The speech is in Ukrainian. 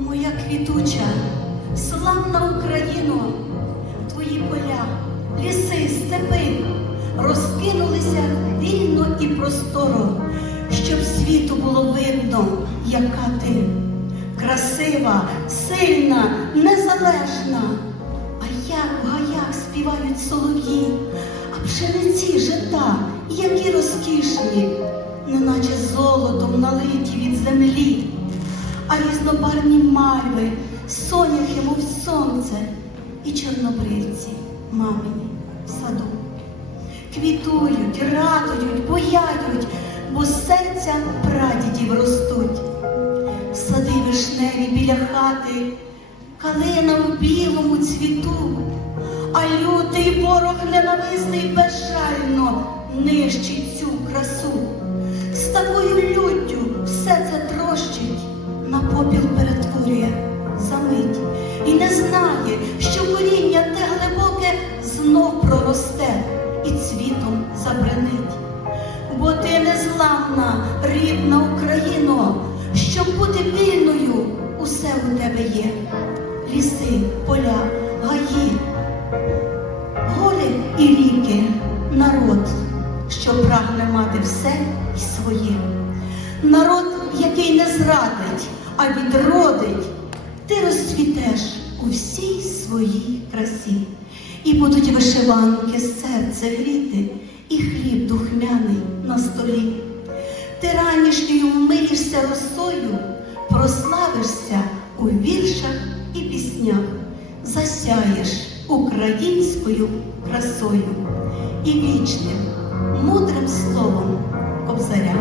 Моя квітуча, славна Україно, твої поля, ліси, степи розкинулися вільно і просторо, щоб світу було видно, яка ти красива, сильна, незалежна. А як в гаях співають солов'ї, а пшениці жита, які розкішні, неначе золотом налиті від землі а різнобарвні мальви, соняхи, мов сонце, і чорнобривці, мамині в саду. Квітують, радують, бояють, бо серця прадідів ростуть. Сади вишневі біля хати, калина в білому цвіту, а лютий ворог ненависний безжально нищить цю красу. З такою люттю все що коріння те глибоке знов проросте і цвітом забренить. Бо ти незламна, рідна Україно, щоб бути вільною, усе у тебе є. Ліси, поля, гаї, гори і ріки, народ, що прагне мати все і своє. Народ, який не зрадить, а відродить, ти розцвітеш у всій своїй красі. І будуть вишиванки серце гріти, і хліб духмяний на столі. Ти ранішньою вмиєшся росою, прославишся у віршах і піснях, засяєш українською красою і вічним, мудрим словом кобзаря.